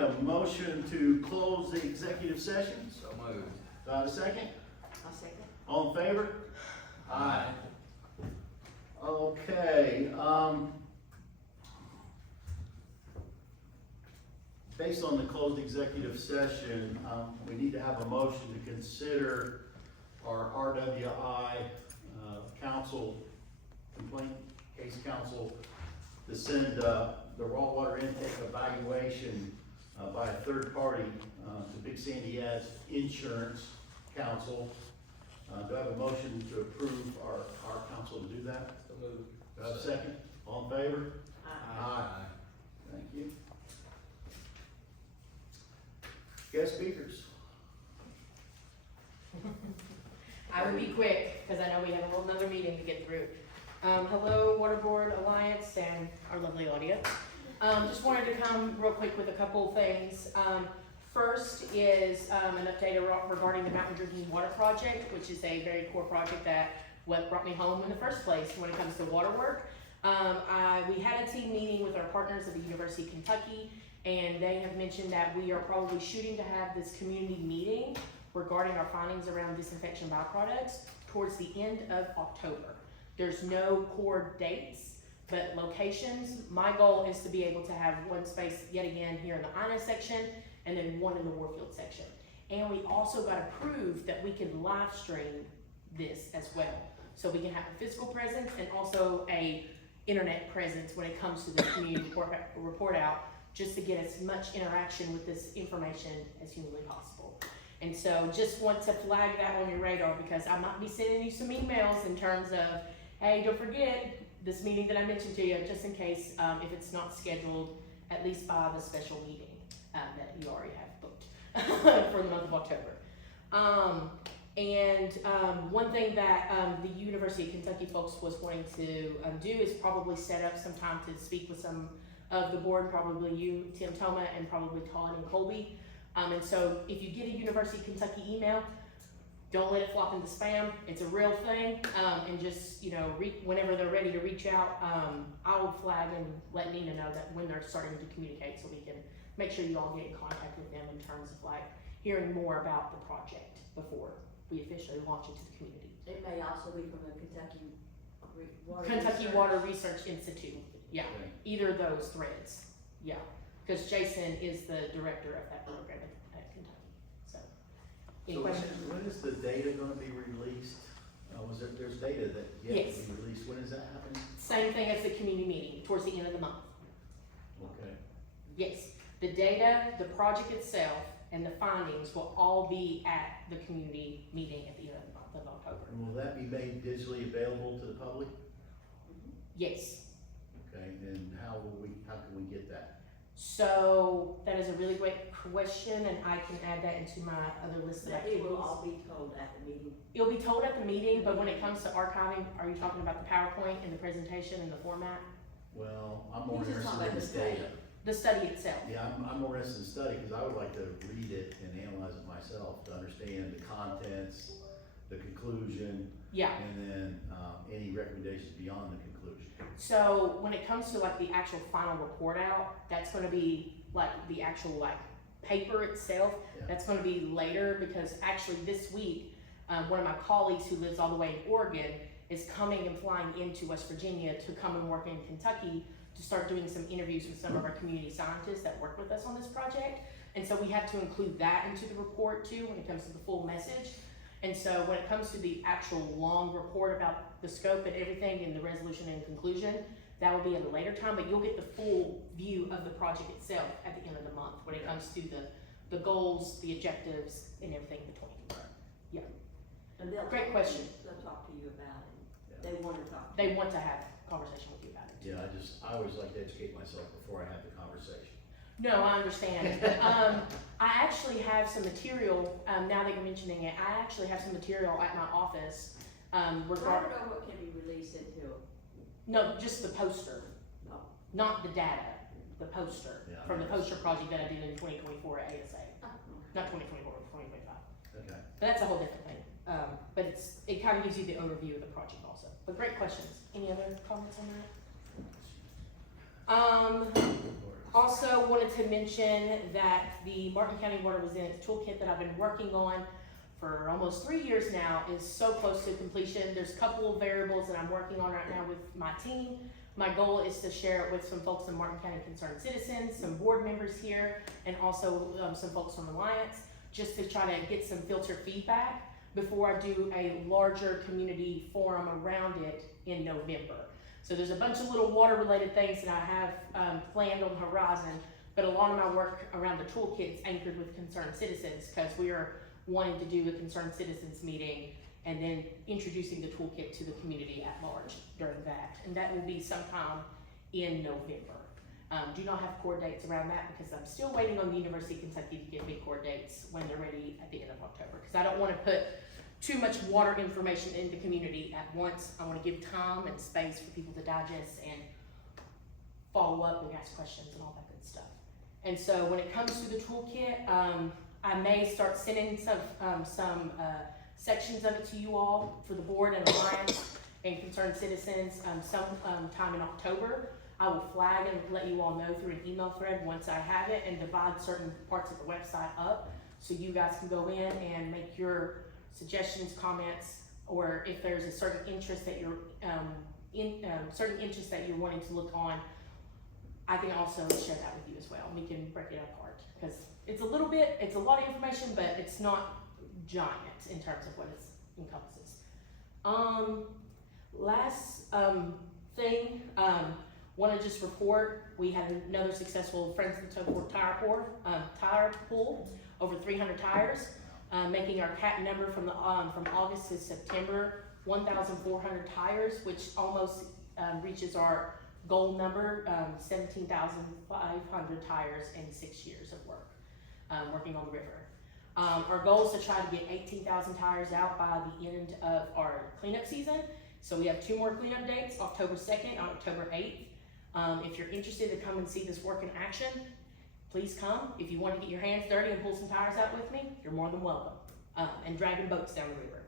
a motion to close the executive session. So moved. Do I have a second? I'll second. All in favor? Aye. Okay, based on the closed executive session, we need to have a motion to consider our RWI, council complaint, case council, to send, the raw water intake evaluation, by a third party, to Big Sandy as insurance council. Do I have a motion to approve our council to do that? So moved. Do I have a second? All in favor? Aye. Thank you. Guest speakers. I will be quick, because I know we have another meeting to get through. Hello, Water Board Alliance and our lovely audience. Just wanted to come real quick with a couple of things. First is an update regarding the Mountain Drinking Water Project, which is a very core project that what brought me home in the first place when it comes to water work. We had a team meeting with our partners at the University of Kentucky, and they have mentioned that we are probably shooting to have this community meeting regarding our findings around disinfection byproducts towards the end of October. There's no core dates, but locations. My goal is to be able to have one space yet again here in the Ina section, and then one in the Warfield section. And we also got approved that we can live stream this as well. So we can have a physical presence and also a internet presence when it comes to the community report out, just to get as much interaction with this information as humanly possible. And so just want to flag that on your radar, because I might be sending you some emails in terms of, hey, don't forget this meeting that I mentioned to you, just in case, if it's not scheduled, at least by the special meeting that you already have booked for the month of October. One thing that the University of Kentucky folks was wanting to do is probably set up some time to speak with some of the board, probably you, Tim Toma, and probably Todd and Colby. And so if you get a University of Kentucky email, don't let it flop into spam. It's a real thing, and just, you know, whenever they're ready to reach out, I will flag and let Nina know that when they're starting to communicate, so we can make sure you all get in contact with them in terms of like hearing more about the project before we officially launch it to the community. It may also be from the Kentucky Water Kentucky Research. Water Research Institute, yeah, Okay. either of those threads, yeah, because Jason is the director of that program at Kentucky, so. Any So questions? when is the data gonna be released? There's data that yet Yes. to be released. When is that happening? Same thing as the community meeting, towards the end of the month. Okay. Yes, the data, the project itself, and the findings will all be at the community meeting at the end of the month of October. And will that be made digitally available to the public? Yes, Okay, and how can we get that? so that is a really great question, and I can add that into my other list of That it activities. will all be told at the meeting. It'll be told at the meeting, but when it comes to archiving, are you talking about the PowerPoint and the presentation and the format? Well, I'm more He's just interested talking in about the the data. study. The study itself. Yeah, I'm more interested in study, because I would like to read it and analyze it myself to understand the contents, the conclusion, Yeah, and then, any recommendations beyond the conclusion. so when it comes to like the actual final report out, that's gonna be like the actual like paper itself. Yeah. That's gonna be later, because actually this week, one of my colleagues who lives all the way in Oregon is coming and flying into West Virginia to come and work in Kentucky to start doing some interviews with some of our community scientists that work with us on this project. And so we have to include that into the report too, when it comes to the full message. And so when it comes to the actual long report about the scope and everything and the resolution and conclusion, that will be at a later time, but you'll get the full view of the project itself at the end of the month when it comes to the goals, the objectives, and everything between. Yeah, And they'll Great talk question. They'll talk to you about it. Yeah. They want to talk. they want to have a conversation with you about it. Yeah, I always like to educate myself before I have the conversation. No, I understand. I actually have some material, now that you're mentioning it, I actually have some material at my office, So I don't regarding, know what can be released until, no, just the poster, no. not the data, the poster, Yeah, from the I poster project that I did in 2024 at ASA, not 2024, 2025. Okay. But that's a whole different thing. But it kind of gives you the overview of the project also. But great questions. Any other comments on that? Also wanted to mention that the Martin County Water Resilience Toolkit that I've been working on for almost 3 years now is so close to completion. There's a couple of variables that I'm working on right now with my team. My goal is to share it with some folks in Martin County Concerned Citizens, some board members here, and also some folks from Alliance, just to try to get some filter feedback before I do a larger community forum around it in November. So there's a bunch of little water related things that I have planned on the horizon, but a lot of my work around the toolkit is anchored with Concerned Citizens, because we are wanting to do a Concerned Citizens meeting and then introducing the toolkit to the community at large during that. And that will be sometime in November. Do not have court dates around that because I'm still waiting on the University of Kentucky to give me court dates when they're ready at the end of October. Because I don't want to put too much water information in the community at once. I want to give time and space for people to digest and follow up and ask questions and all that good stuff. And so when it comes to the toolkit, I may start sending some sections of it to you all for the board and Alliance and Concerned Citizens sometime in October. I will flag and let you all know through an email thread once I have it, and divide certain parts of the website up so you guys can go in and make your suggestions, comments, or if there's a certain interest that you're wanting to look on, I can also share that with you as well. We can break it apart because it's a lot of information, but it's not giant in terms of what it encompasses. Last thing, want to just report, we had another successful Friends of the Tug Fork tire pull, over 300 tires, making our cap number from August to September 1,400 tires, which almost reaches our goal number, 17,500 tires in 6 years of work, working on the river. Our goal is to try to get 18,000 tires out by the end of our cleanup season. So we have 2 more cleanup dates, October 2nd and October 8th. If you're interested to come and see this work in action, please come. If you want to get your hands dirty and pull some tires out with me, you're more than welcome. And dragging boats down the river.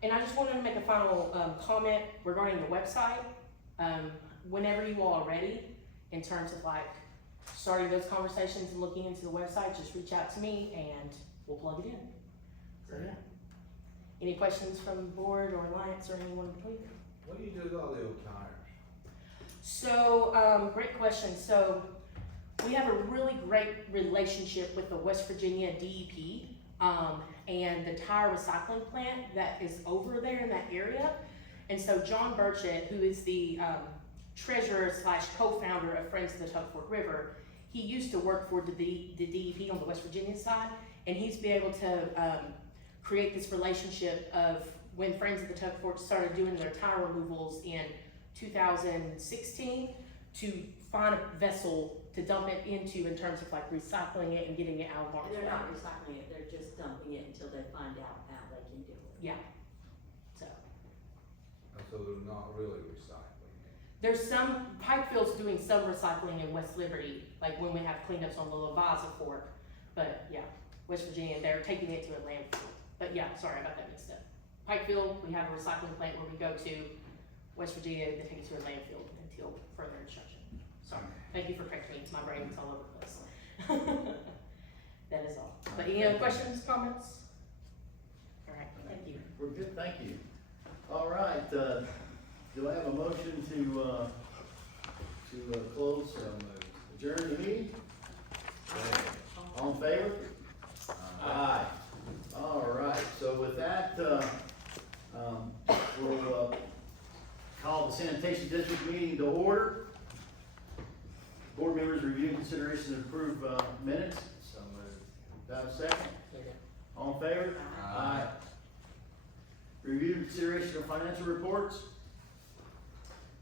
And I just wanted to make a final comment regarding the website. Whenever you all are ready, in terms of like starting those conversations and looking into the website, just reach out to me and we'll plug it in. So yeah. Any questions from the board or Alliance or anyone in between? What do you do with all the old tires? So, great question. So, we have a really great relationship with the West Virginia DEP and the tire recycling plant that is over there in that area. And so, John Burchett, who is the treasurer / co-founder of Friends of the Tug Fork River, he used to work for the DEP on the West Virginia side, and he's been able to create this relationship of when Friends of the Tug Fork started doing their tire removals in 2016 to find a vessel to dump it into in terms of like recycling it and getting it out of harm's way. They're not recycling it, they're just dumping it until they find out how they can do it. Yeah. So So they're not really recycling it. there's some, Pikeville's doing some recycling in West Liberty, like when we have cleanups on the Lavazza Fork. But yeah, West Virginia, they're taking it to a landfill. But yeah, sorry about that mixed up. Pikeville, we have a recycling plant where we go to. West Virginia, they take it to a landfill until further instruction. Sorry, thank you for correcting me, my brain's all over the place. That is all. But any other questions, comments? All right, thank you. We're good, thank you. All right, do I have a motion to close, adjourn the meeting? All in favor? Aye. All right, so with that, we'll call the sanitation district meeting to order. Board members review consideration and approve minutes. So moved. Do I have a second? All in favor? Aye. Review consideration of financial reports.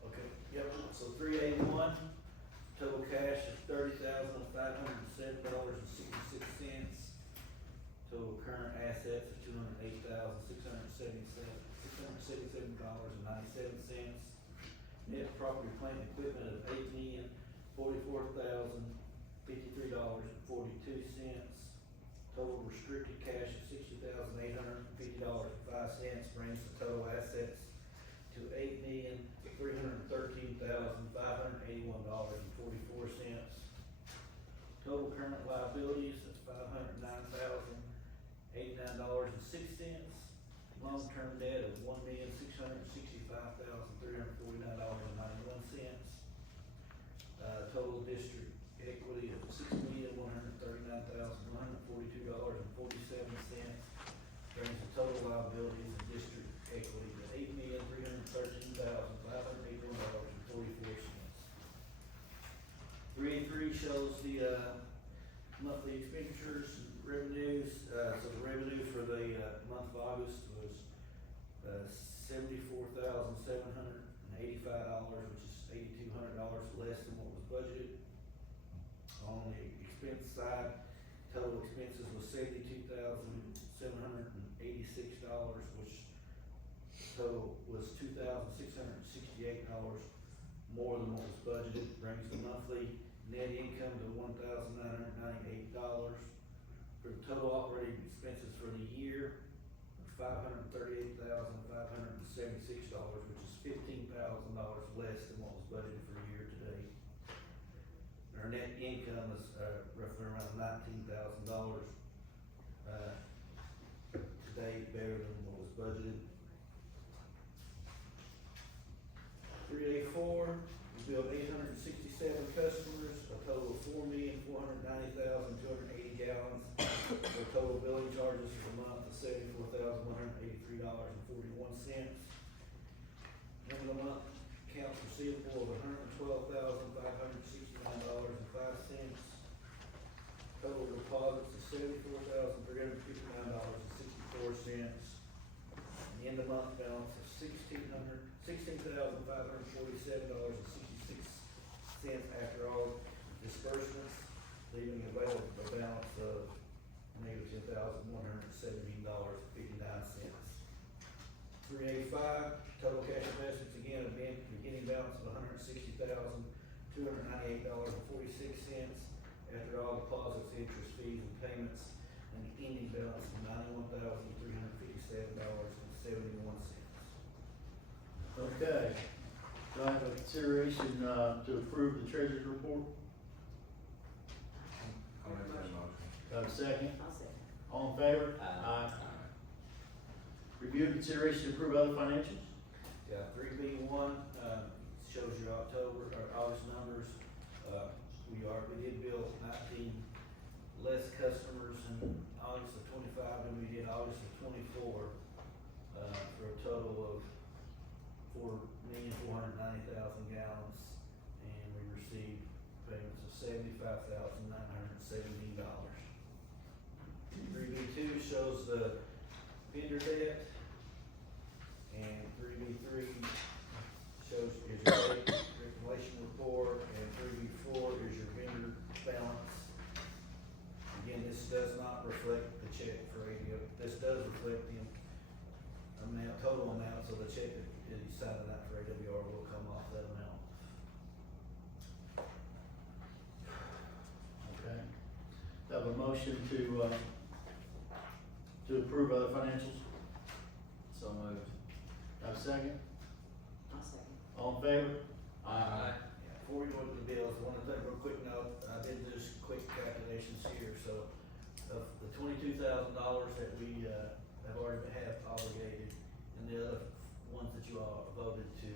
Okay, yep, so 381, total cash is $30,507.66. Total current assets are $208,677.97. Net property, plant, and equipment of $8,044,053.42. Total restricted cash of $60,850.05, brings the total assets to $8,313,581. $1,200,000.44. Total current liabilities, that's $509,089.06. Long-term debt of $1,665,349.91. Total district equity of $6,139,142.47. Brings the total liabilities of district equity to $8,313,581.44. 3A3 shows the, monthly expenditures and revenues. So the revenue for the, month of August was, $74,785, which is $8,200 less than what was budgeted. On the expense side, total expenses was $72,786, which total was $2,668 more than what was budgeted. Brings the monthly net income to $1,998. For the total operating expenses for the year, $538,576, which is $15,000 less than what was budgeted for the year to date. Our net income is, roughly around $19,000, to date, better than what was budgeted. 3A4, we billed 867 customers, a total of 4,490,280 gallons, for total billing charges for the month of $74,183.41. End of the month, accounts receivable of $112,569.05. Total deposits of $74,359.64. And end of month balance of $16,547.66 after all disbursements, leaving available a balance of negative $10,117.59. 3A5, total cash investments, again, a beginning balance of $160,298.46 after all deposits, interest, fees, and payments, and the ending balance of $91,357.71. Okay. Do I have a consideration, to approve the treasurer's report? I'll make that motion. Do I have a second? I'll second. All in favor? Aye. Review and consideration to approve other financials? Yeah, 3B1, shows your October, or August numbers. We did bill 19 less customers in August of 25 than we did August of 24, for a total of 4,490,000 gallons, and we received payments of $75,917. 3B2 shows the vendor debt, and 3B3 shows is your reclamation report, and 3B4 is your vendor balance. Again, this does not reflect the check for ADO, this does reflect the amount, total amount, so the check that you sign that for AWR will come off that amount. Okay. Do I have a motion to approve other financials? So moved. Do I have a second? I'll second. All in favor? Aye. Yeah, before we go to the bills, I wanna take a real quick note, I did just quick calculations here, so of the $22,000 that we, have already obligated, and the other ones that you all voted to,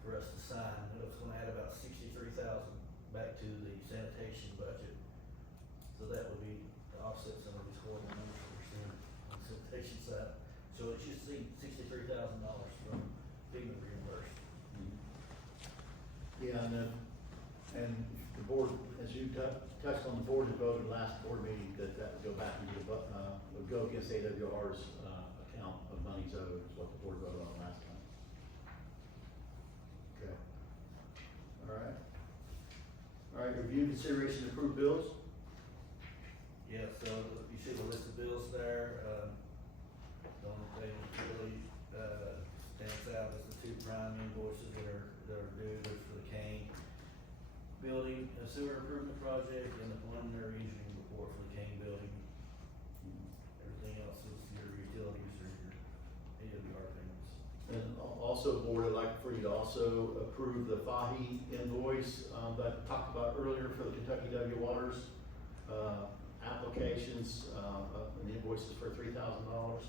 for us to sign, it's gonna add about 63,000 back to the sanitation budget. So that would be to offset some of these horrible numbers that we're seeing on the sanitation side. So it should see $63,000 from being reimbursed. Yeah, and the board, as you touched on, the board had voted last board meeting that would go back into the, would go against AWR's, account of monies owed, is what the board voted on last time. Okay. All right. All right, review, consideration, to approve bills? Yeah, so you see the list of bills there, the only thing that really, stands out is the two prime invoices that are due, there's for the Kane building, sewer improvement project, and the preliminary engineering report for the Kane building. Everything else is your utilities or your AWR payments. And also, board, I'd like for you to also approve the Fahi invoice, that I talked about earlier for the Kentucky W Waters, applications, and the invoices for $3,000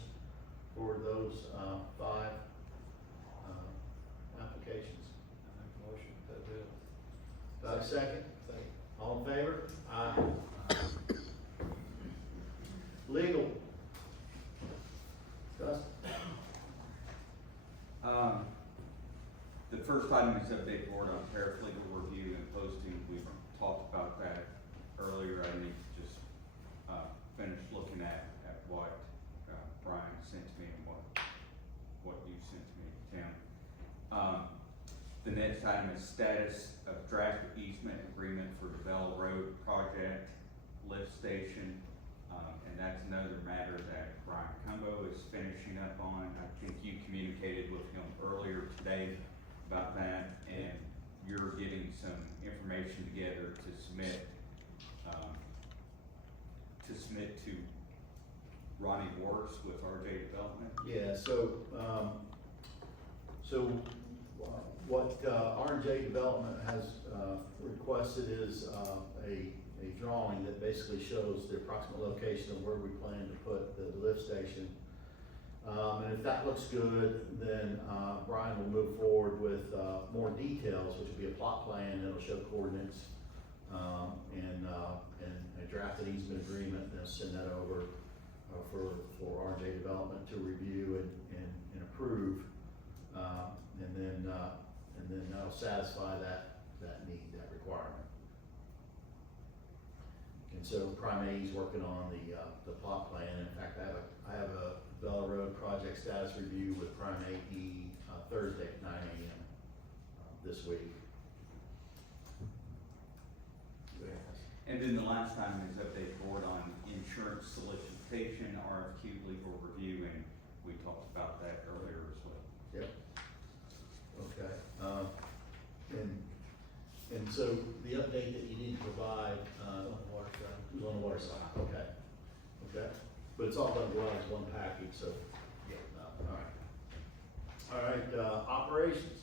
for those, 5, applications. I make a motion with that bill. Do I have a second? Second. All in favor? Aye. Legal. Dustin? The first item is update board on tariff legal review and posting. We've talked about that earlier. I need to just, finish looking at what, Brian sent to me and what you sent to me, Tim. The next item is status of draft easement agreement for DeBell Road project, lift station. And that's another matter that Brian Cumbo is finishing up on. I think you communicated with him earlier today about that, and you're getting some information together to submit to Ronnie Works with RJ Development. Yeah, so what R&J Development has requested is a drawing that basically shows the approximate location of where we plan to put the lift station. And if that looks good, then Brian will move forward with more details, which will be a plot plan that'll show coordinates, and a drafted easement agreement, and they'll send that over for R&J Development to review and approve. And then that'll satisfy that need, that requirement. And so Prime A is working on the plot plan. In fact, I have a Bella Road project status review with Prime AE Thursday at 9 a.m. This week. And then the last item is update board on insurance solicitation, RFQ legal review, and we talked about that earlier as well. Yep. Okay. And so the update that you need to provide, On the water side. is on the water side, okay. Okay, but it's all done well as one package, so, all right. All right, operations.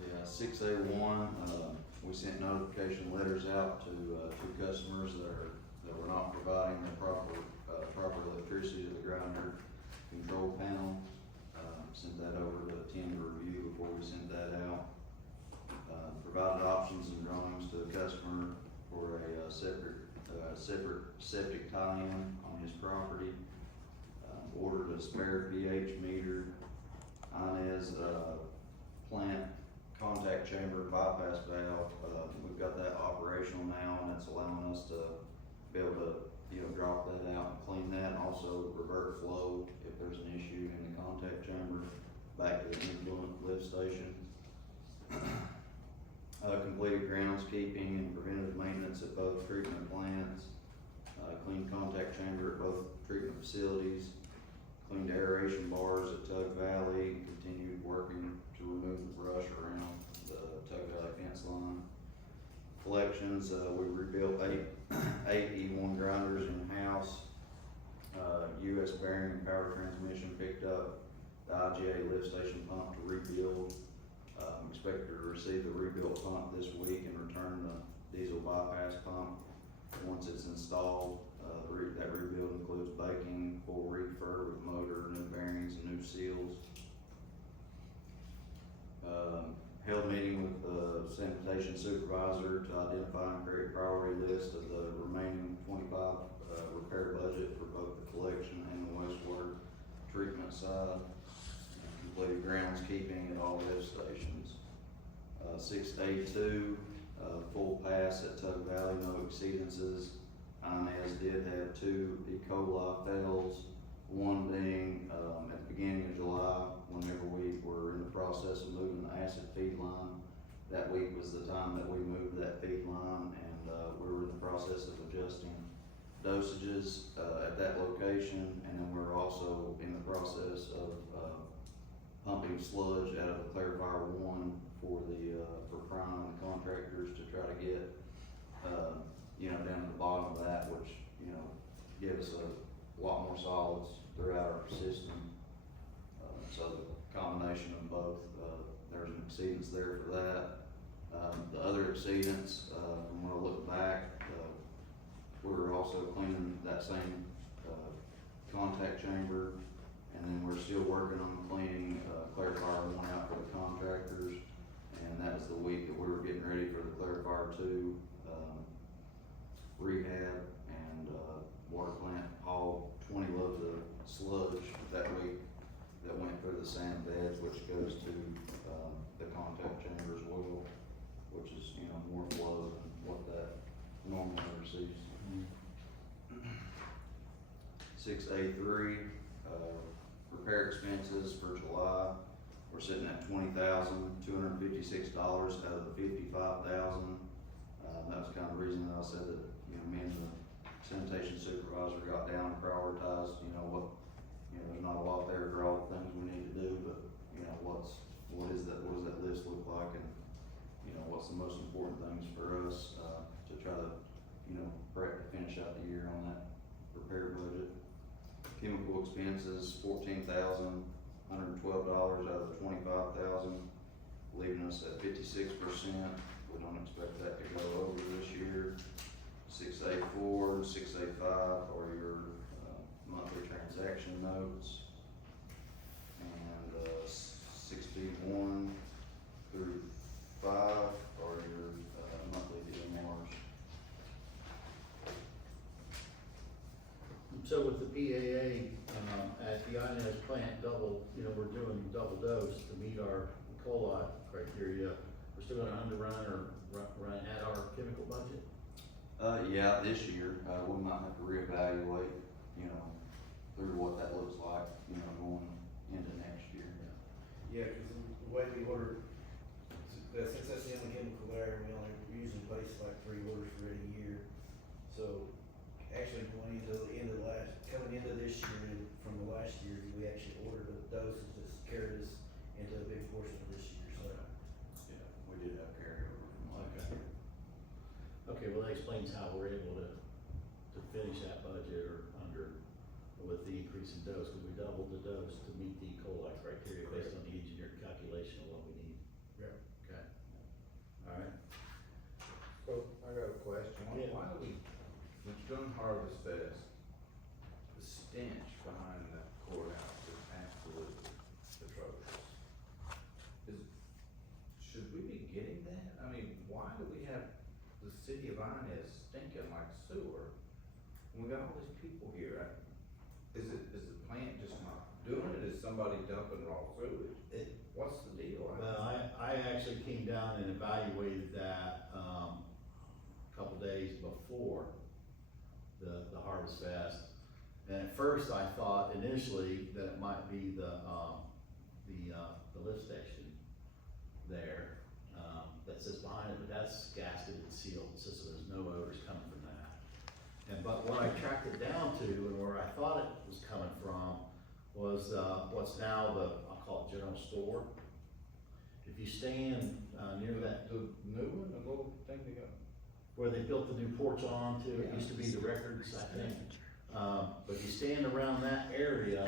Yeah, 601, we sent notification letters out to customers that were not providing the proper electricity to the grinder control panel. Sent that over to Tim to review before we sent that out. Provided options and drawings to the customer for a separate septic tie-in on his property. Ordered a spare pH meter, Inez plant contact chamber bypass valve. We've got that operational now, and it's allowing us to be able to, drop that out and clean that, and also revert flow if there's an issue in the contact chamber back to the influent lift station. Completed groundskeeping and preventative maintenance at both treatment plants. Cleaned contact chamber at both treatment facilities. Cleaned aeration bars at Tug Valley. Continued working to remove the brush around the Tug Valley fence line. Collections, we rebuilt eight E1 grinders in-house. US bearing and power transmission picked up. The IGA lift station pump to rebuild. Expect to receive the rebuilt pump this week and return the diesel bypass pump once it's installed. That rebuild includes baking, full refurb with motor, new bearings, and new seals. Held meeting with the sanitation supervisor to identify and create priority list of the remaining 25 repair budget for both the collection and the wastewater treatment side. Completed groundskeeping at all lift stations. 682, full pass at Tug Valley, no exceedances. Inez did have 2 E. coli fails, one being at the beginning of July, whenever we were in the process of moving the acid feed line. That week was the time that we moved that feed line, and we were in the process of adjusting dosages at that location, and then we're also in the process of pumping sludge out of the clarifier 1 for Prime and the contractors to try to get down to the bottom of that, which give us a lot more solids throughout our system. So the combination combination of both. There's an exceedance there for that. The other exceedance, when we look back, we're also cleaning that same, contact chamber. And then we're still working on cleaning, clarifier 1 out for the contractors. And that was the week that we were getting ready for the clarifier 2, rehab and, water plant hauled 20 loads of sludge that week that went through the sand beds, which goes to, the contact chamber as well, which is, more flow than what that normally receives. 6A3, repair expenses for July, we're sitting at $20,256 out of the $55,000. That was kind of the reason that I said that, me and the sanitation supervisor got down and prioritized, what, there's not a lot there for all the things we need to do, but, what does that list look like, and, what's the most important things for us, to try to, finish out the year on that repair budget. Chemical expenses, $14,112 out of the $25,000, leaving us at 56%. We don't expect that to go over this year. 6A4 and 6A5 are your monthly transaction notes, and 6B1 through 5 are your monthly DMRs. So with the PAA, at the Inez plant, we're doing double dose to meet our coli criteria. We're still gonna underrun or run at our chemical budget? Yeah, this year, we might have to reevaluate, through what that looks like, going into next year. Yeah, cause the way we order, since that's the only chemical there, we usually place like 3 orders for a year. So, actually, coming into this year, and from the last year, we actually ordered a dosage that's carried us into a big portion of this year, so. Yeah, we did have carryover from last year. Okay, well, that explains how we're able to finish that budget or under with the increase in dose, because we doubled the dose to meet the E. coli criteria based on the engineered calculation of what we need. Yeah. Okay. All right. So, I got a question, Yeah. why do we, when you're doing Harvest Fest, the stench behind the courthouse is absolutely atrocious. Should we be getting that? I mean, why do we have the city of Inez stinking like sewer? We got all these people here, is the plant just not doing it, is somebody dumping raw sewage? What's the deal? Well, I actually came down and evaluated that, a couple days before the Harvest Fest. And at first I thought initially that it might be the lift station there, that sits behind it, but that's gasketed and sealed, so there's no odors coming from that. But what I tracked it down to, and where I thought it was coming from, was, what's now I'll call it general store. If you stand, near that, The new one, the little thing they got? where they built the new porch onto, it used to be the records, I think. But if you stand around that area,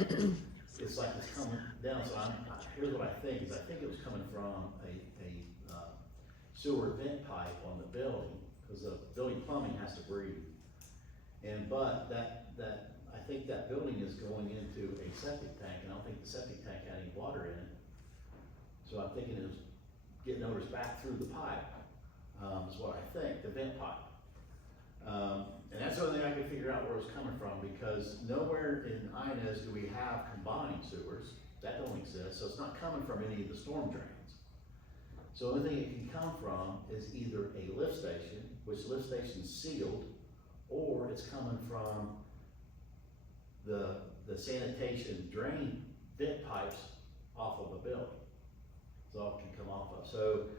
it's like it's coming down, so here's what I think, is I think it was coming from a sewer vent pipe on the building, cause the building plumbing has to breathe. But I think that building is going into a septic tank, and I don't think the septic tank had any water in it. So I'm thinking it was getting odors back through the pipe, is what I think, the vent pipe. And that's the only thing I could figure out where it was coming from, because nowhere in Inez do we have combined sewers. That don't exist, so it's not coming from any of the storm drains. So the only thing it can come from is either a lift station, which the lift station's sealed, or it's coming from the sanitation drain vent pipes off of a building. That's all it can come off of. So,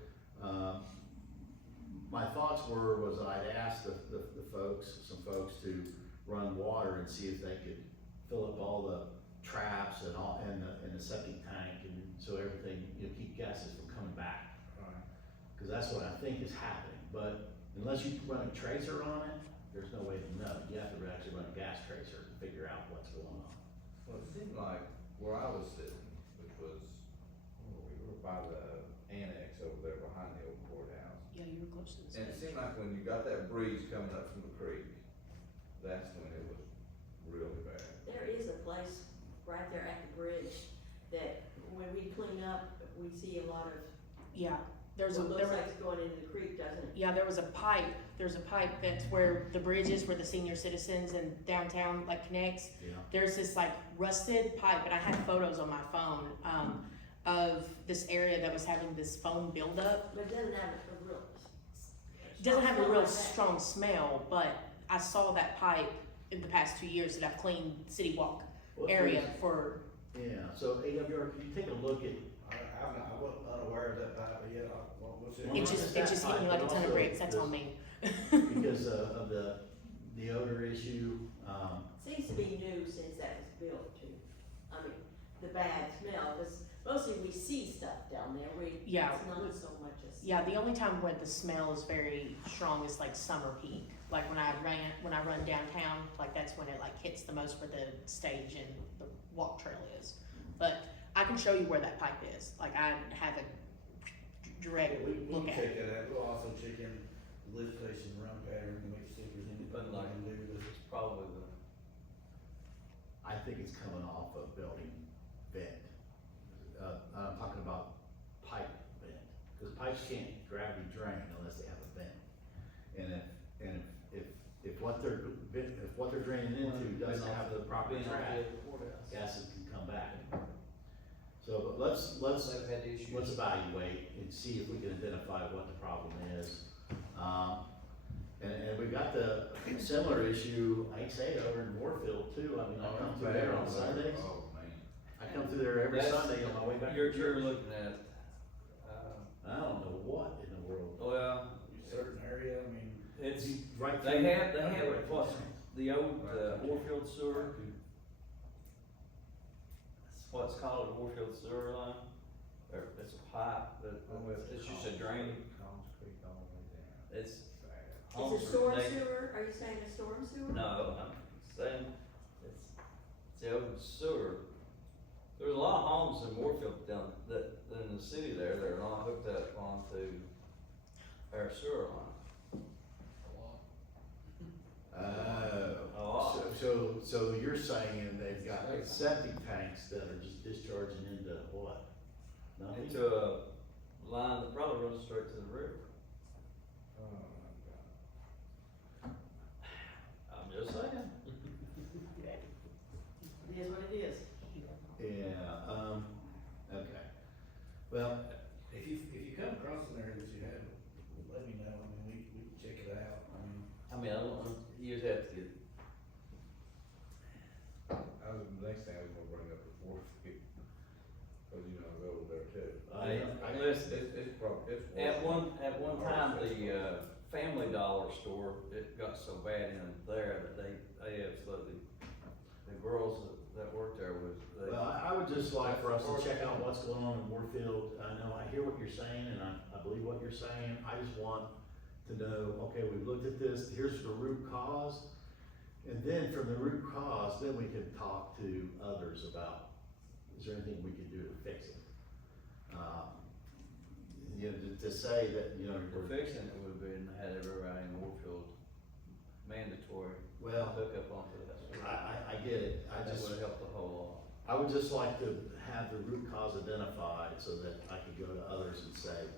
my thoughts was I'd ask some folks to run water and see if they could fill up all the traps and the septic tank, and so everything, keep gases from coming back. Cause that's what I think is happening, but unless you run a tracer on it, there's no way to know. You have to actually run a gas tracer to figure out what's going on. Well, it seemed like where I was sitting, which was by the annex over there behind the old courthouse. Yeah, you were close to the And it stage. seemed like when you got that breeze coming up from the creek, that's when it was really bad. There is a place right there at the bridge that when we clean up, we see a lot of, Yeah, what looks like it's going into the creek, doesn't it? yeah, there's a pipe that's where the bridge is, where the senior citizens and downtown like connects. Yeah. There's this like rusted pipe, and I had photos on my phone, of this area that was having this foam buildup. But it doesn't have a real. It doesn't have a smell real like that. strong smell, but I saw that pipe in the past 2 years that I've cleaned City Walk What area is- for, Yeah, so AWR, can you take a look at, I wasn't unaware of that pipe, but yeah, what's it? it just hit me like a ton of bricks, that's on me. because of the odor issue, Seems to be new since that was built too. I mean, the bad smell, because mostly we see stuff down there, Yeah. it's not so much as. Yeah, the only time when the smell is very strong is like summer peak, like when I run downtown, like that's when it like hits the most where the stage and the walk trail is. But I can show you where that pipe is, like I have a direct We look can at check it. that out, we'll also check in the lift station run pattern and make sure if there's anything we can do to. It's probably I think it's coming off of building vent. I'm talking about pipe vent, because pipes can't gravity drain unless they have a vent. If what they're draining into doesn't have the proper being on track, the courthouse. gases can come back. So, but let's They've had issues. let's evaluate and see if we can identify what the problem is. And we got the similar issue, I say it over in Warfield too, I mean, I come through there on Sundays. Oh, man. I come through there every That's- Sunday on my way back. to You're church. looking at, I don't know what in the world. well, Certain area, I mean. it's, Right they through- have what's the old Warfield sewer. What's called a Warfield sewer line, or it's a pipe that, it's just a drain, Combs Creek all the way down. it's. It's a storm sewer, are you saying a storm sewer? No, I'm saying it's the open sewer. There's a lot of homes in Warfield down, that, in the city there, that are not hooked up onto our sewer line. A lot. So you're saying they've got septic tanks that are just discharging into what? Nothing? Into a line that probably runs straight to the river. Oh, my God. I'm just saying. It is what it is. Yeah, okay. Well, If you come across an area that you have, let me know, I mean, we can check it out, I mean, I don't, you'd have to get, The next thing I was gonna bring up is Fourth Street, cause you know, I go over there too. listen, It's probably, it's. at worse. one time, the, Family Dollar store, it got so bad in there that they absolutely, the girls that worked there was, they. well, I would just like for us to check out what's going on in Warfield. I know, I hear what you're saying, and I believe what you're saying. I just want to know, okay, we've looked at this, here's the root cause. And then from the root cause, then we can talk to others about, is there anything we can do to fix it? You know, to say that, you know, For fixing it would have been, had everybody in Warfield mandatory well, hook up onto that. I get it. I That just, would have helped a whole I would just like to have the root cause identified so that I could go to others and say,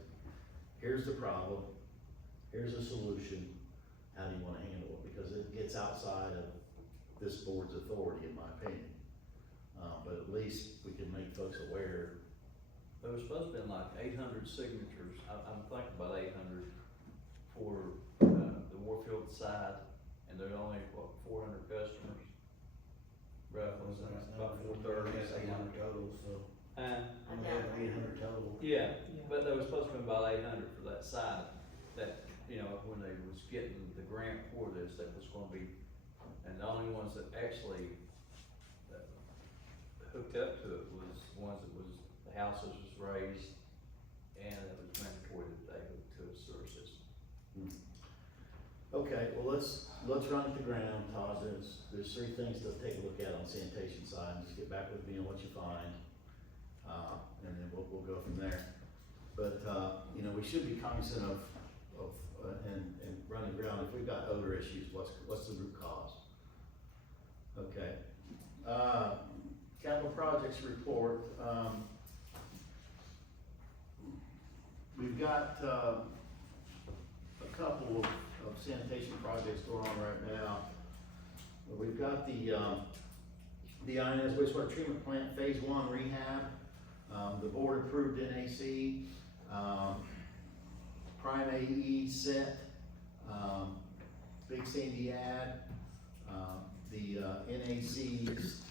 here's the problem, here's a solution, how do you wanna handle it? Because it gets outside of this board's authority, in my opinion. But at least we can make folks aware. There was supposed to be like 800 signatures, I'm thinking about 800 for, the Warfield side, and there's only, what, 400 customers? Roughly, so it's about 430. we have 800 total, so. We have 800 total. Yeah, but there was supposed to be about 800 for that side, that, you know, when they was getting the grant for this, that was gonna be, and the only ones that actually hooked up to it was ones that was, the houses was raised, and it was mandatory that they hook to a sewer system. Okay, well, let's run it to ground, Todd. There's three things to take a look at on the sanitation side, just get back with me on what you find. And then we'll go from there. But, you know, we should be cognizant of, and running around, if we've got odor issues, what's the root cause? Okay. Capital projects report, we've got, a couple of sanitation projects going on right now. We've got the Inez wastewater treatment plant phase 1 rehab. The board approved NAC, prime AE set, Big Sandy ad, the NAC's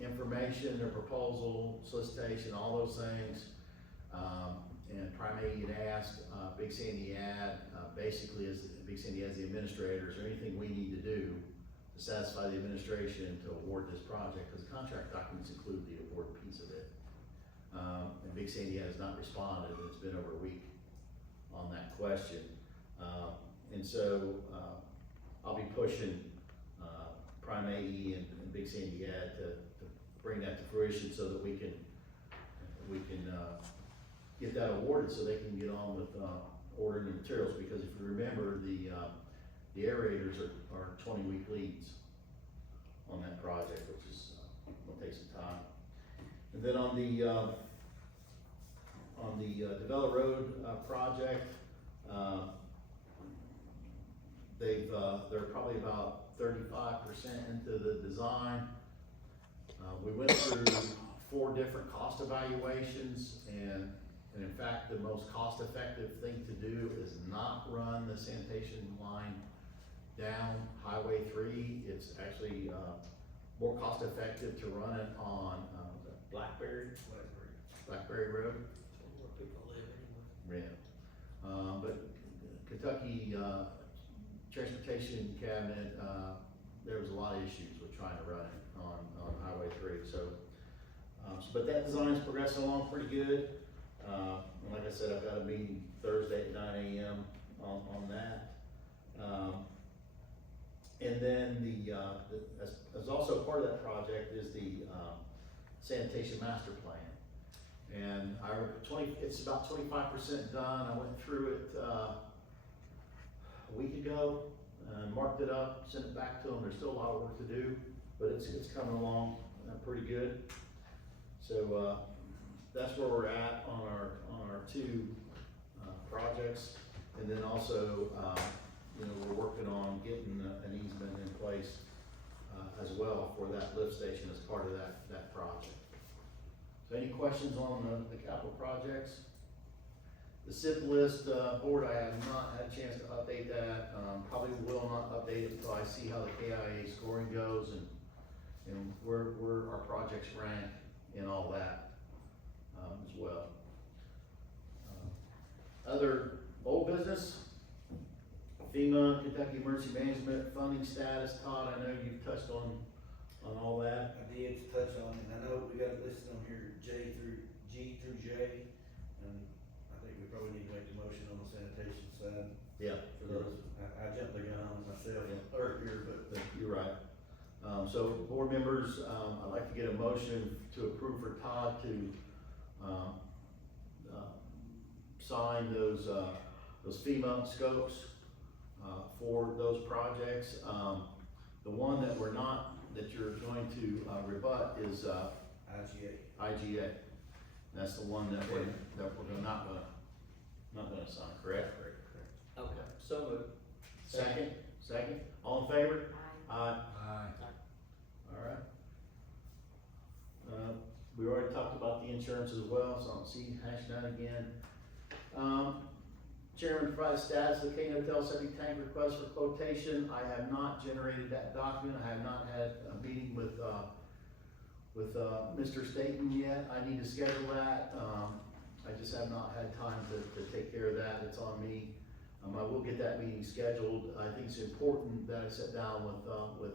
information, their proposal, solicitation, all those things. And Prime AE had asked Big Sandy ad, basically as Big Sandy as the administrator, is there anything we need to do to satisfy the administration to award this project? Because the contract documents include the award piece of it. And Big Sandy has not responded, and it's been over a week on that question. And so I'll be pushing Prime AE and Big Sandy ad to bring that to fruition so that we can get that awarded so they can get on with ordering the materials, because if you remember, the aerators are 20-week leads on that project, which is will take some time. And then on the Develop Road project, they're probably about 35% into the design. We went through 4 different cost evaluations, and in fact, the most cost-effective thing to do is not run the sanitation line down Highway 3. It's actually more cost-effective to run it on Blackberry Road. Where people live anyway. Yeah, but Kentucky Transportation Cabinet, there was a lot of issues with trying to run it on Highway 3. But that design is progressing along pretty good. And like I said, I've got a meeting Thursday at 9 a.m. on that. And then as also part of that project is the sanitation master plan. And it's about 25% done. I went through it a week ago and marked it up, sent it back to them. There's still a lot of work to do, but it's coming along pretty good. So that's where we're at on our 2 projects. And then also, you know, we're working on getting an easement in place as well for that lift station as part of that project. So any questions on the capital projects? The SIP list board, I have not had a chance to update that. Probably will not update it until I see how the KIA scoring goes and where our projects rank and all that as well. Other old business, FEMA, Kentucky Emergency Management funding status. Todd, I know you've touched on all that. I did touch on it, and I know we got it listed on here, G through J, and I think we probably need to make the motion on the sanitation side. Yeah. For those, I jumped the gun on myself earlier, but. You're right. So board members, I'd like to get a motion to approve for Todd to sign those FEMA scopes for those projects. The one that you're going to rebut is IGA. That's the one that we're not gonna sign, correct? Okay, so moved. Second, all in favor? Aye. Alright. We already talked about the insurance as well, so I don't see hash that again. Chairman provides status of the Kane Hotel septic tank request for quotation. I have not generated that document. I have not had a meeting with Mr. Staten yet. I need to schedule that. I just have not had time to take care of that. It's on me. I will get that meeting scheduled. I think it's important that I sit down with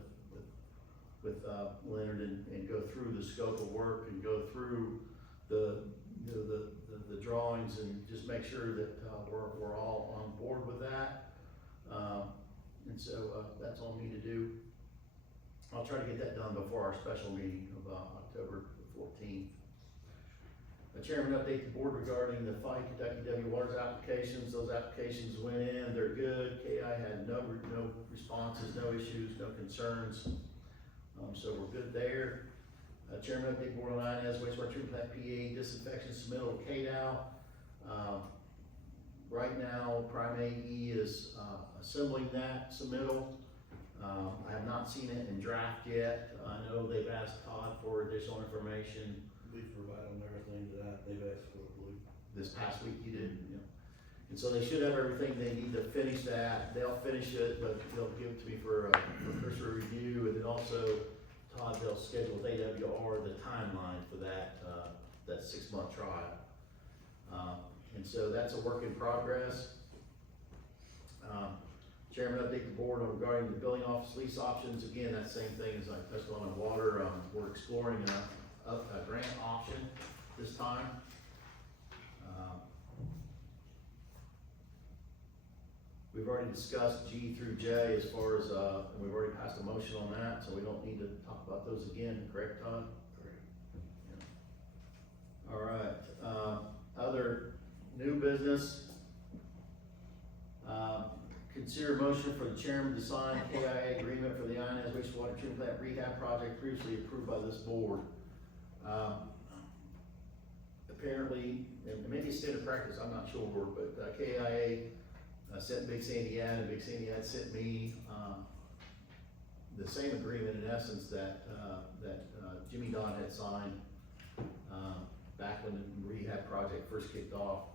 Leonard and go through the scope of work and go through the drawings and just make sure that we're all on board with that. And so that's on me to do. I'll try to get that done before our special meeting of October 14th. Chairman, update the board regarding the 5 Kentucky W Waters applications. Those applications went in, they're good. KI had no responses, no issues, no concerns. So we're good there. Chairman, update board on INS wastewater treatment plant PA disinfection submittal of KDOW. Right now, Prime AE is assembling that submittal. I have not seen it in draft yet. I know they've asked Todd for additional information. We've provided them everything that they've asked for, I believe. This past week you did, yeah. And so they should have everything they need to finish that. They'll finish it, but they'll give it to me for cursory review. And then also, Todd, they'll schedule with AWR the timeline for that 6-month trial. And so that's a work in progress. Chairman, update the board regarding the building office lease options. Again, that same thing as I touched on in water. We're exploring a grant option this time. We've already discussed G through J as far as, we've already passed a motion on that, so we don't need to talk about those again, correct, Todd? Correct. Yeah. All right, other new business. Consider motion for the chairman to sign KIA agreement for the INS wastewater treatment plant rehab project previously approved by this board. Apparently, and maybe it's standard practice, I'm not sure, but KIA sent Big Sandy Ad, and Big Sandy Ad sent me the same agreement in essence that Jimmy Don had signed back when the rehab project first kicked off.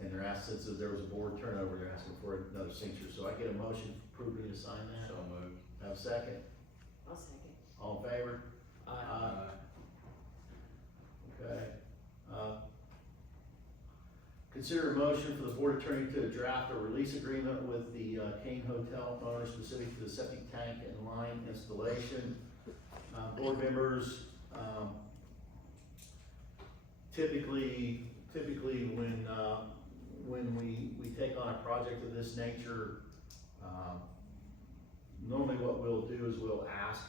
And they're asked, since there was a board turnover, they're asking for another signature. So I get a motion for me to sign that. So moved. Have a second? I'll second. All in favor? Okay. Consider a motion for the board attorney to draft a release agreement with the Kane Hotel owner specific to the septic tank and line installation. Board members, typically when we take on a project of this nature, normally what we'll do is we'll ask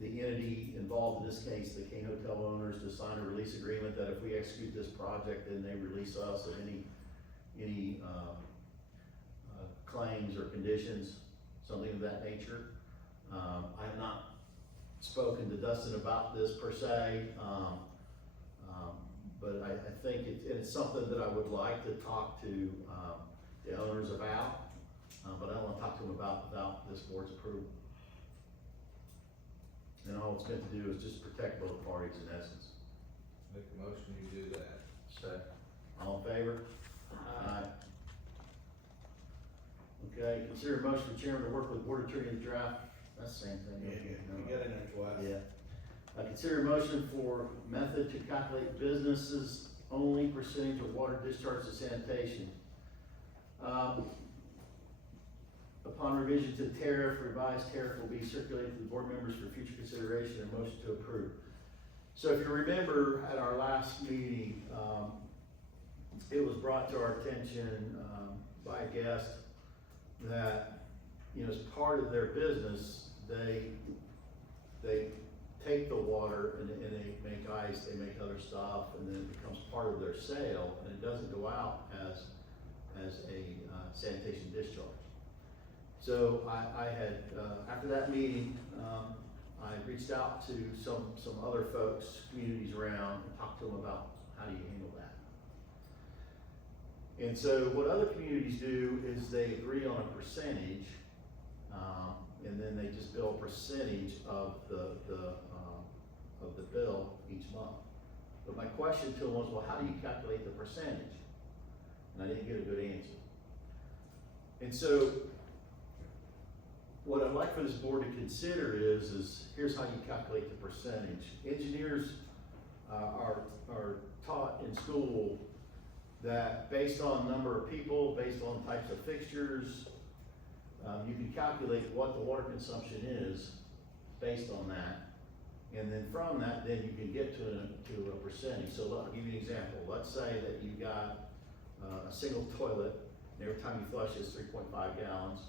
the entity involved in this case, the Kane Hotel owners, to sign a release agreement that if we execute this project, then they release us of any claims or conditions, something of that nature. I have not spoken to Dustin about this per se, but I think it's something that I would like to talk to the owners about, but I don't want to talk to them about without this board's approval. And all it's meant to do is just protect both parties in essence. Make a motion, you do that. Second. All in favor? Aye. Okay, consider a motion for chairman to work with board attorney to draft, that's the same thing. Yeah, you got in there twice. Yeah. Consider a motion for method to calculate businesses only percentage of water discharge to sanitation. Upon revision to tariff, revised tariff will be circulated to the board members for future consideration and motion to approve. So if you remember at our last meeting, it was brought to our attention by a guest that, as part of their business, they take the water and they make ice, they make other stuff, and then it becomes part of their sale, and it doesn't go out as a sanitation discharge. So I had, after that meeting, I reached out to some other folks, communities around, and talked to them about how do you handle that. And so what other communities do is they agree on a percentage, and then they just bill a percentage of the bill each month. But my question to them was, well, how do you calculate the percentage? And I didn't get a good answer. And so what I'd like for this board to consider is here's how you calculate the percentage. Engineers are taught in school that based on number of people, based on types of fixtures, you can calculate what the water consumption is based on that. And then from that, then you can get to a percentage. So I'll give you an example. Let's say that you got a single toilet, and every time you flush it's 3.5 gallons,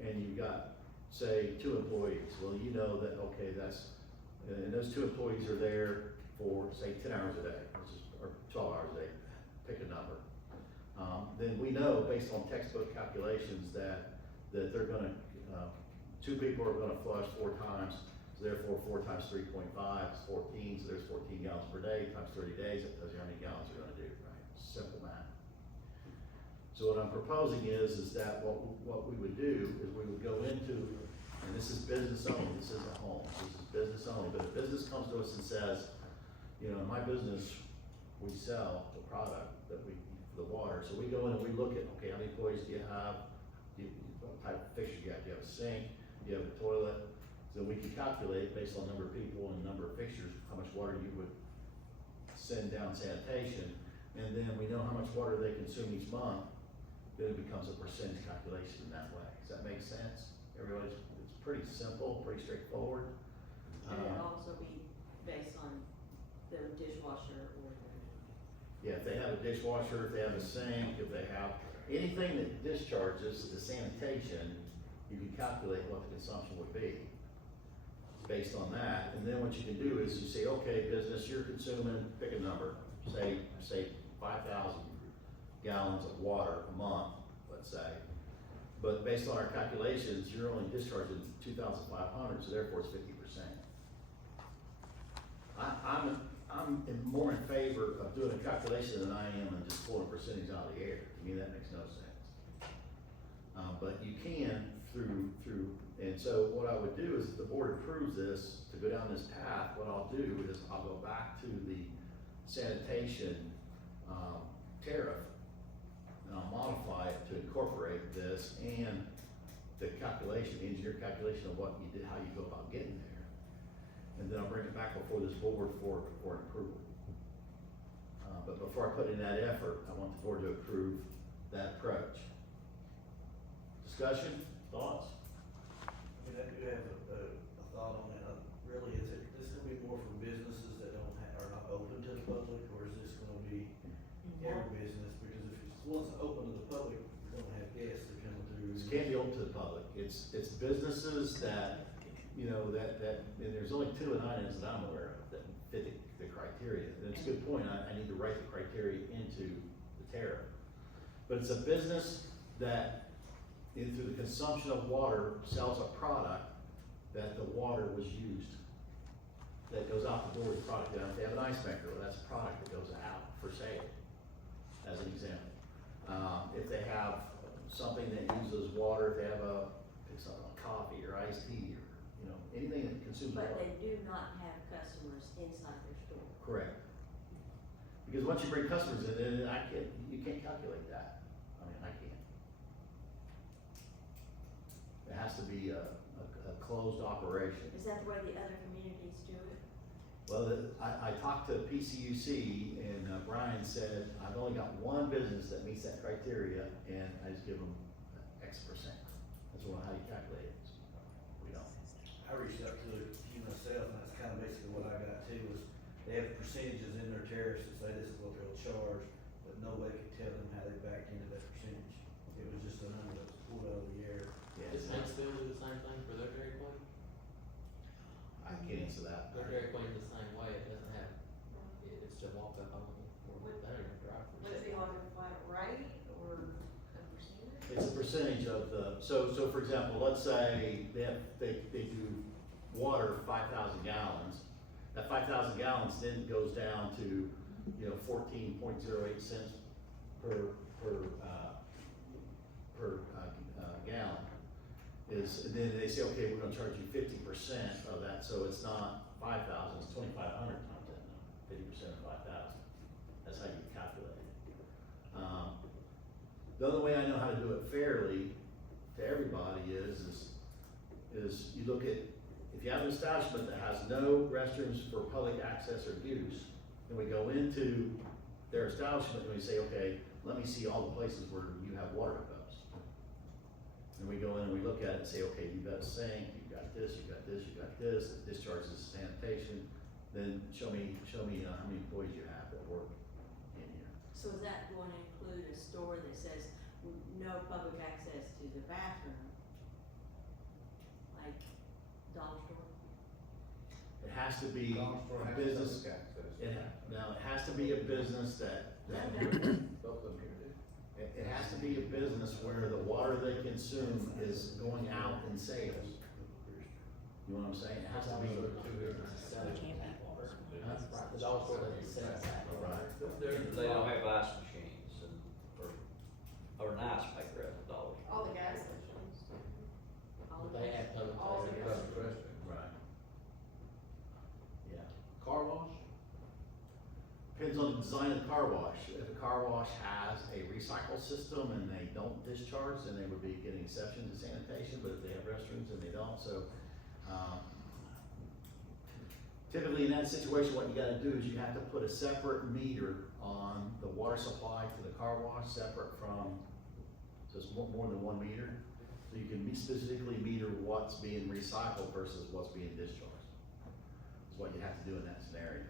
and you've got, say, 2 employees. Well, you know that, okay, and those 2 employees are there for, say, 10 hours a day, or 12 hours a day, pick a number. Then we know, based on textbook calculations, that they're gonna, 2 people are gonna flush 4 times, so therefore 4 times 3.5 is 14, so there's 14 gallons per day, times 30 days, that tells you how many gallons you're gonna do, right? Simple math. So what I'm proposing is that what we would do is we would go into, and this is business only, this isn't home, this is business only, but if business comes to us and says, you know, in my business, we sell the product that we, the water, so we go in and we look at, okay, how many employees do you have? What type of fixture do you have? Do you have a sink? Do you have a toilet? So we can calculate based on number of people and number of fixtures, how much water you would send down sanitation, and then we know how much water they consume each month, then it becomes a percentage calculation in that way. Does that make sense? Everybody's, it's pretty simple, pretty straightforward. And it'd also be based on the dishwasher or Yeah, if they have a dishwasher, if they have a sink, if they have anything that discharges the sanitation, you can calculate what the consumption would be based on that. And then what you can do is you say, okay, business, you're consuming, pick a number, say 5,000 gallons of water a month, let's say. But based on our calculations, you're only discharging 2,500, so therefore it's 50%. I'm more in favor of doing a calculation than I am and just pulling a percentage out of the air. To me, that makes no sense. But you can and so what I would do is if the board approves this, to go down this path, what I'll do is I'll go back to the sanitation, tariff, and I'll modify it to incorporate this and the calculation, the engineer calculation of what you did, how you go about getting there. And then I'll bring it back before this board for approval. But before I put in that effort, I want the board to approve that approach. Discussion, thoughts? I mean, I do have a thought on it. Really, is this gonna be more for businesses that are not open to the public, or is this gonna be every business? Because if it's once open to the public, you're gonna have guests that come through. It can't be open to the public. It's businesses that, you know, that, and there's only 2 items that I'm aware of that fit the criteria. And it's a good point. I need to write the criteria into the tariff. But it's a business that, through the consumption of water, sells a product that the water was used. That goes out the door, the product, if they have an ice maker, well, that's a product that goes out for sale, as an example. If they have something that uses water, if they have a coffee or iced tea, or, you know, anything that consumes water. But they do not have customers inside their store. Correct. Because once you bring customers in, then you can't calculate that. I mean, I can't. It has to be a closed operation. Is that the way the other communities do it? Well, I talked to PCUC and Brian said, I've only got one business that meets that criteria and I just give them X percent. That's how you calculate it. We don't. I reached out to a few myself, and that's kind of basically what I got too, was they have percentages in their tariffs that say this is what they'll charge, but nobody could tell them how they backed into that percentage. It was just a number that was pulled out of the air. Does Mansfield do the same thing for their Dairy Queen? I can't answer that. Their Dairy Queen's the same way, it doesn't have, it's just walk up on, or they don't even drive for. Would it be like a flat rate or a percentage? It's a percentage of the, so for example, let's say they do water 5,000 gallons. That 5,000 gallons then goes down to, you know, 14.08 cents per gallon. And then they say, okay, we're gonna charge you 50% of that, so it's not 5,000, it's 2,500 times that number, 50% of 5,000. That's how you calculate it. The other way I know how to do it fairly to everybody is you look at, if you have an establishment that has no restrooms for public access or use, then we go into their establishment and we say, okay, let me see all the places where you have water hookups. And we go in and we look at it and say, okay, you've got a sink, you've got this, you've got this, you've got this, it discharges sanitation, then show me how many employees you have that work in here. So is that going to include a store that says no public access to the bathroom? Like dollar store? It has to be Dollar store a has business, public access. Now, it has to be a business that, Both of them here do. it has to be a business where the water they consume is going out in sales. You know what I'm saying? It has to be. The dollar store doesn't sell that. Right. They don't have ice machines and, or an ice maker at the dollar. All the gas stations. But they have public All the gas places. Right. Yeah. Car wash? Depends on the design of the car wash. If a car wash has a recycle system and they don't discharge, then they would be getting exception to sanitation, but if they have restrooms and they don't, so, typically in that situation, what you gotta do is you have to put a separate meter on the water supply to the car wash, separate from, so it's more than one meter. So you can specifically meter what's being recycled versus what's being discharged. Is what you have to do in that scenario.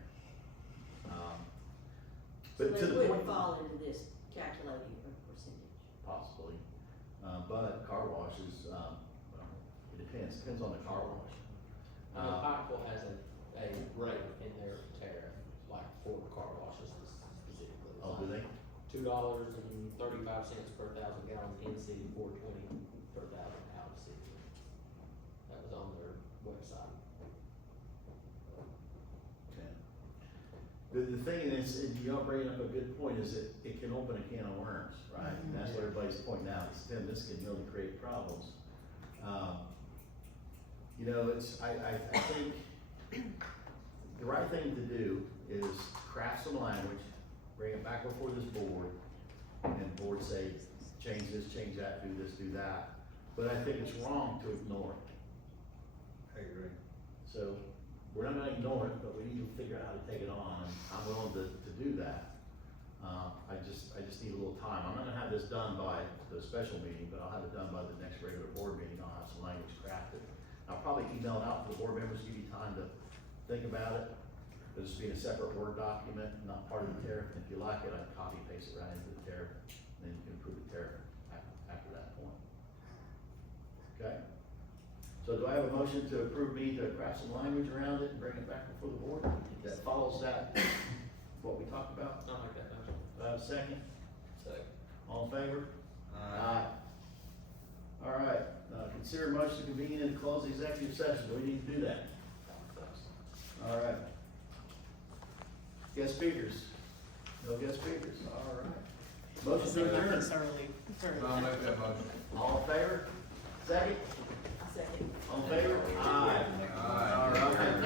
So But to they the wouldn't point, fall into this calculating of percentage. possibly, but car washes, well, it depends on the car wash. And Pikeville has a rate in their tariff, like for car washes specifically. Oh, do they? $2.35 per thousand gallons in city, $4.20 per thousand out of city. That was on their website. Okay. The thing is, and you're bringing up a good point, is that it can open a can of worms, right? And that's what everybody's pointing out, is Tim, this can really create problems. You know, I think the right thing to do is craft some language, bring it back before this board, and the board say, change this, change that, do this, do that. But I think it's wrong to ignore it. I agree. So, we're not gonna ignore it, but we need to figure out how to take it on, and I'm willing to do that. I just need a little time. I'm not gonna have this done by the special meeting, but I'll have it done by the next regular board meeting. I'll have some language crafted. I'll probably email it out to the board members, give you time to think about it. It'll just be in a separate Word document, not part of the tariff, and if you like it, I can copy and paste it right into the tariff, and then you can approve the tariff after that point. Okay? So do I have a motion to approve me to craft some language around it and bring it back before the board that follows that, what we talked about? I'll make that motion. Do I have a second? Second. All in favor? All right, consider motion to convene and close the executive session. Do we need to do that? All right. Guest speakers? No guest speakers, all right. Motion to adjourn. Thoroughly. I'll make that motion. All in favor? Second? Second. All in favor? Aye. Aye. All right, thank